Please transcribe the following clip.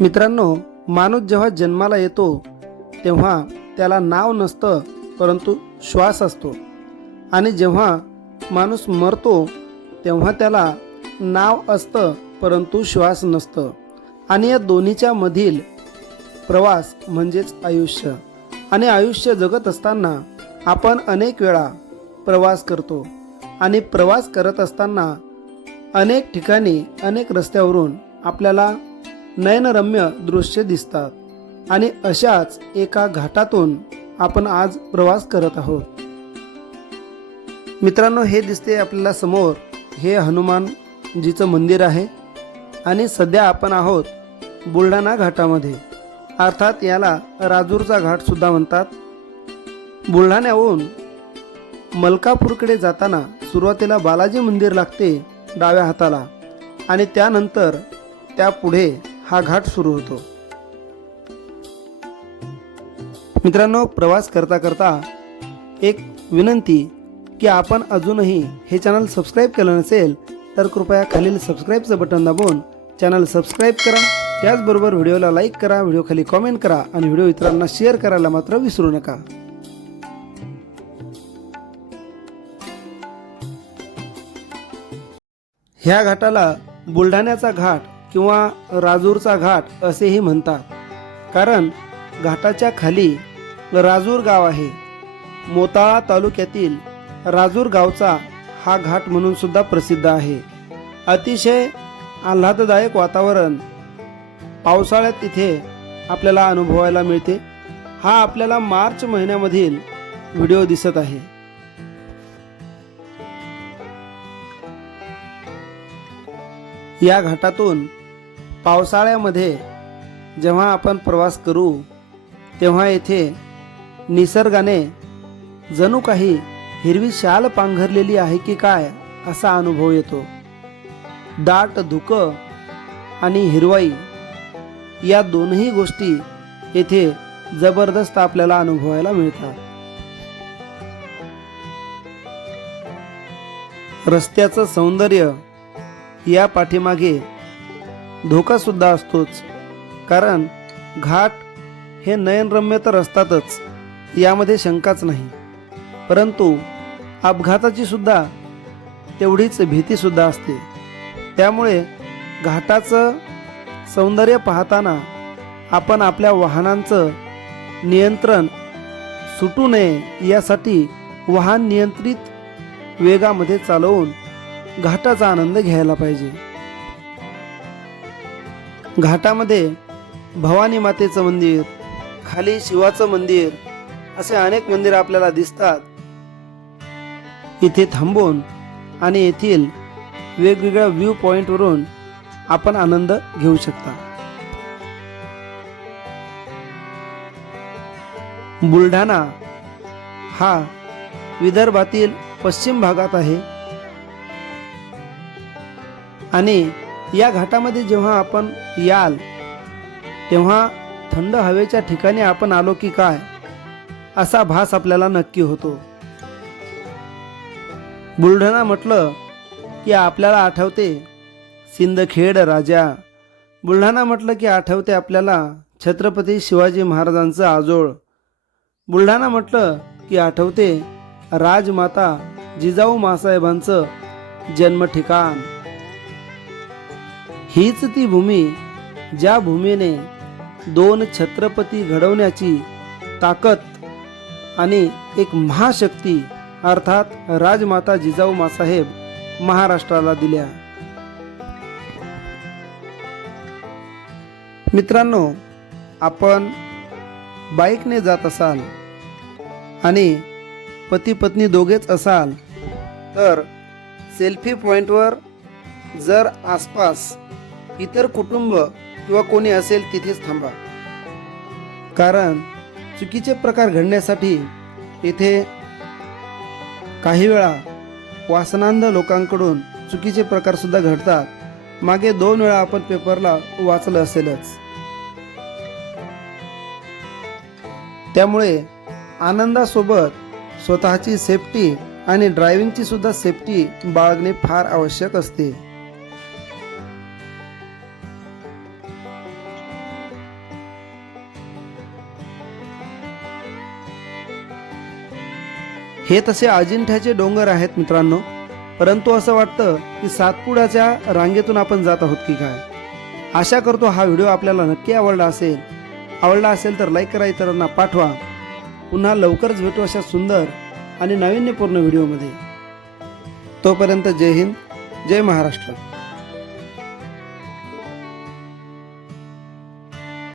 मित्रांनो माणूस जेव्हा जन्माला येतो तेव्हा त्याला नाव नसतं परंतु श्वास असतो. आणि जेव्हा माणूस मरतो तेव्हा त्याला नाव असतं परंतु श्वास नसतं. आणि या दोन्हीच्या मधील प्रवास म्हणजेच आयुष्य. आणि आयुष्य जगत असताना आपण अनेक वेळा प्रवास करतो. आणि प्रवास करत असताना अनेक ठिकाणी अनेक रस्त्यावरून आपल्याला नयनरम्य दृश्य दिसतात. आणि अशाच एका घाटातून आपण आज प्रवास करत आहोत. मित्रांनो हे दिसते आपल्याला समोर. हे हनुमानजीचं मंदिर आहे. आणि सध्या आपण आहोत बुलढाणा घाटामध्ये. अर्थात याला राजूरचा घाटसुद्धा म्हणतात. बुलढाण्याहून मलकापूरकडे जाताना सुरुवातीला बालाजी मंदिर लागते डाव्या हाताला. आणि त्यानंतर त्यापुढे हा घाट सुरू होतो. मित्रांनो प्रवास करता करता एक विनंती की आपण अजूनही हे चॅनल सबस्क्राईब केलं नसेल तर कृपया खालील सबस्क्राईबचं बटन दाबून चॅनल सबस्क्राईब करा. त्याचबरोबर व्हिडिओला लाईक करा व्हिडिओ खाली कॉमेंट करा आणि व्हिडिओ इतरांना शेअर करायला मात्र विसरू नका. ह्या घाटाला बुलढाण्याचा घाट किंवा राजूरचा घाट असेही म्हणतात. कारण घाटाच्या खाली राजूर गाव आहे. मोताळा तालुक्यातील राजूर गावचा हा घाट म्हणून सुद्धा प्रसिद्ध आहे. अतिशय आल्हाददायक वातावरण पावसाळ्यात इथे आपल्याला अनुभवायला मिळते. हा आपल्याला मार्च महिन्यामधील व्हिडिओ दिसत आहे. या घाटातून पावसाळ्यामध्ये जेव्हा आपण प्रवास करू तेव्हा येथे निसर्गाने जणू काही हिरवी शाल पांघरलेली आहे की काय असा अनुभव येतो. दाट धुकं आणि हिरवाई या दोनही गोष्टी येथे जबरदस्त आपल्याला अनुभवायला मिळतात. रस्त्याचं सौंदर्य या पाठीमागे धोका सुद्धा असतोच. कारण घाट हे नयनरम्य तर असतातच यामध्ये शंकाच नाही. परंतु अपघाताची सुद्धा तेवढीच भीतीसुद्धा असते. त्यामुळे घाटाचं सौंदर्य पाहताना आपण आपल्या वाहनांचं नियंत्रण सुटू नये यासाठी वाहन नियंत्रित वेगामध्ये चालवून घाटाचा आनंद घ्यायला पाहिजे. घाटामध्ये भवानी मातेचं मंदिर खाली शिवाचं मंदिर असे अनेक मंदिर आपल्याला दिसतात. इथे थांबून आणि येथील वेगवेगळ्या व्ह्यू पॉईंटवरून आपण आनंद घेऊ शकता. बुलढाणा हा विदर्भातील पश्चिम भागात आहे. आणि या घाटामध्ये जेव्हा आपण याल तेव्हा थंड हवेच्या ठिकाणी आपण आलो की काय? असा भास आपल्याला नक्की होतो. बुलढाणा म्हटलं की आपल्याला आठवते सिंदखेड राजा. बुलढाणा म्हटलं की आठवते आपल्याला छत्रपती शिवाजी महाराजांचं आजोळ. बुलढाणा म्हटलं की आठवते राजमाता जिजाऊ मासाहेबांचं जन्म ठिकाण हीच ती भूमी ज्या भूमीने दोन छत्रपती घडवण्याची ताकद आणि एक महाशक्ती अर्थात राजमाता जिजाऊ मासाहेब महाराष्ट्राला दिल्या. मित्रांनो आपण बाईकने जात असाल आणि पती पत्नी दोघेच असाल तर सेल्फी पॉईंटवर जर आसपास इतर कुटुंब किंवा कोणी असेल तिथेच थांबा. कारण चुकीचे प्रकार घडण्यासाठी इथे काही वेळा वासनांध लोकांकडून चुकीचे प्रकार सुद्धा घडतात. मागे दोन वेळा आपण पेपरला वाचलं असेलच. त्यामुळे आनंदासोबत स्वतःची सेफ्टी आणि ड्रायव्हिंगची सुद्धा सेफ्टी बाळगणे फार आवश्यक असते. हे तसे अजिंठ्याचे डोंगर आहेत मित्रांनो. परंतु असं वाटतं की सातपुड्याच्या रांगेतून आपण जात आहोत की काय? आशा करतो हा व्हिडिओ आपल्याला नक्की आवडला असेल. आवडला असेल तर लाईक करा इतरांना पाठवा. पुन्हा लवकरच भेटू अशा सुंदर आणि नाविन्यपूर्ण व्हिडिओमध्ये. तोपर्यंत जय हिंद जय महाराष्ट्र.